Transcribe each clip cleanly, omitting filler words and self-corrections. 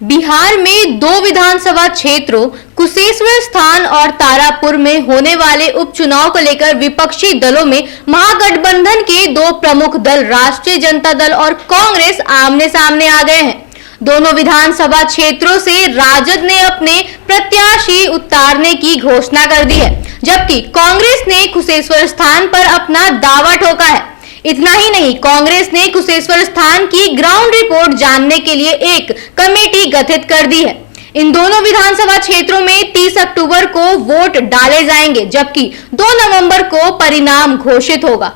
बिहार में दो विधानसभा क्षेत्रों कुशेश्वर स्थान और तारापुर में होने वाले उपचुनाव को लेकर विपक्षी दलों में महागठबंधन के दो प्रमुख दल राष्ट्रीय जनता दल और कांग्रेस आमने सामने आ गए हैं। दोनों विधानसभा क्षेत्रों से राजद ने अपने प्रत्याशी उतारने की घोषणा कर दी है, जबकि कांग्रेस ने कुशेश्वर स्थान पर अपना दावा ठोका है। इतना ही नहीं, कांग्रेस ने कुशेश्वर स्थान की ग्राउंड रिपोर्ट जानने के लिए एक कमेटी गठित कर दी है। इन दोनों विधानसभा क्षेत्रों में 30 अक्टूबर को वोट डाले जाएंगे, जबकि 2 नवंबर को परिणाम घोषित होगा।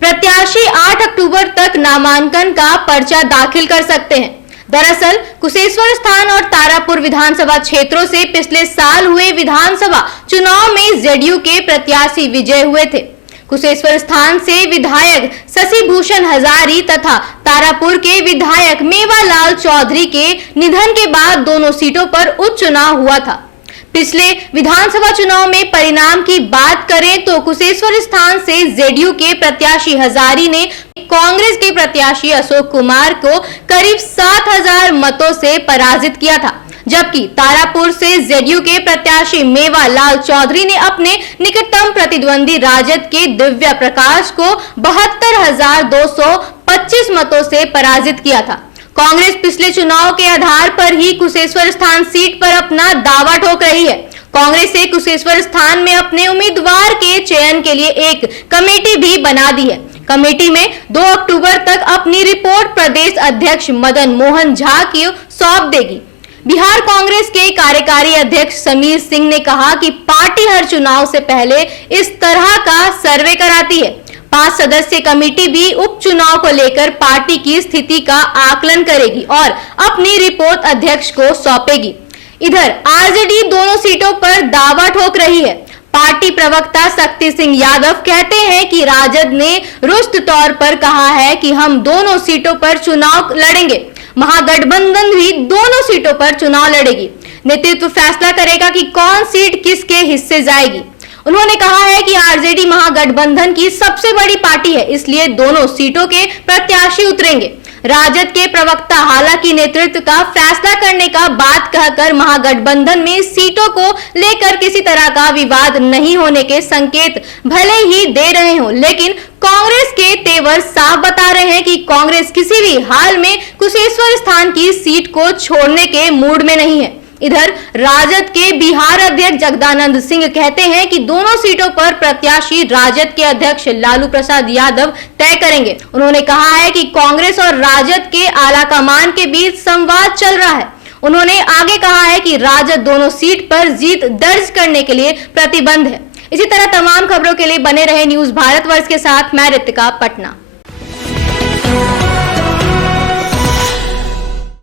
प्रत्याशी 8 अक्टूबर तक नामांकन का पर्चा दाखिल कर सकते हैं। दरअसल कुशेश्वर स्थान और तारापुर विधानसभा क्षेत्रों से पिछले साल हुए विधानसभा चुनाव में जेडीयू के प्रत्याशी विजय हुए थे। कुशेश्वर स्थान से विधायक शशि भूषण हजारी तथा तारापुर के विधायक मेवालाल चौधरी के निधन के बाद दोनों सीटों पर उपचुनाव हुआ था। पिछले विधानसभा चुनाव में परिणाम की बात करें तो कुशेश्वर स्थान से जेडीयू के प्रत्याशी हजारी ने कांग्रेस के प्रत्याशी अशोक कुमार को करीब 7000 मतों से पराजित किया था, जबकि तारापुर से जेडीयू के प्रत्याशी मेवालाल चौधरी ने अपने निकटतम प्रतिद्वंदी राजद के दिव्या प्रकाश को 72,225 मतों से पराजित किया था। कांग्रेस पिछले चुनाव के आधार पर ही कुशेश्वर स्थान सीट पर अपना दावा ठोक रही है। कांग्रेस ने कुशेश्वर स्थान में अपने उम्मीदवार के चयन के लिए एक कमेटी भी बना दी है। कमेटी में 2 अक्टूबर तक अपनी रिपोर्ट प्रदेश अध्यक्ष मदन मोहन झा को सौंप देगी। बिहार कांग्रेस के कार्यकारी अध्यक्ष समीर सिंह ने कहा कि पार्टी हर चुनाव से पहले इस तरह का सर्वे कराती है। 5 सदस्यीय कमेटी भी उपचुनाव को लेकर पार्टी की स्थिति का आकलन करेगी और अपनी रिपोर्ट अध्यक्ष को सौंपेगी। इधर आरजेडी दोनों सीटों पर दावा ठोक रही है। पार्टी प्रवक्ता शक्ति सिंह यादव कहते हैं कि राजद ने रुस्त तौर पर कहा है कि हम दोनों सीटों पर चुनाव लड़ेंगे। महागठबंधन भी दोनों सीटों पर चुनाव लड़ेगी। नेतृत्व फैसला करेगा कि कौन सीट किसके हिस्से जाएगी। उन्होंने कहा है कि आरजेडी महागठबंधन की सबसे बड़ी पार्टी है, इसलिए दोनों सीटों के प्रत्याशी उतरेंगे। राजद के प्रवक्ता हालांकि नेतृत्व का फैसला करने का बात कहकर महागठबंधन में सीटों को लेकर किसी तरह का विवाद नहीं होने के संकेत भले ही दे रहे हो, लेकिन कांग्रेस के तेवर साफ बता रहे हैं कि कांग्रेस किसी भी हाल में कुशेश्वर स्थान की सीट को छोड़ने के मूड में नहीं है। इधर राजद के बिहार अध्यक्ष जगदानंद सिंह कहते हैं कि दोनों सीटों पर प्रत्याशी राजद के अध्यक्ष लालू प्रसाद यादव तय करेंगे। उन्होंने कहा है कि कांग्रेस और राजद के आलाकमान के बीच संवाद चल रहा है। उन्होंने आगे कहा है कि राजद दोनों सीट पर जीत दर्ज करने के लिए प्रतिबद्ध है। इसी तरह तमाम खबरों के लिए बने रहे न्यूज भारतवर्ष के साथ। मैं रितिका, पटना।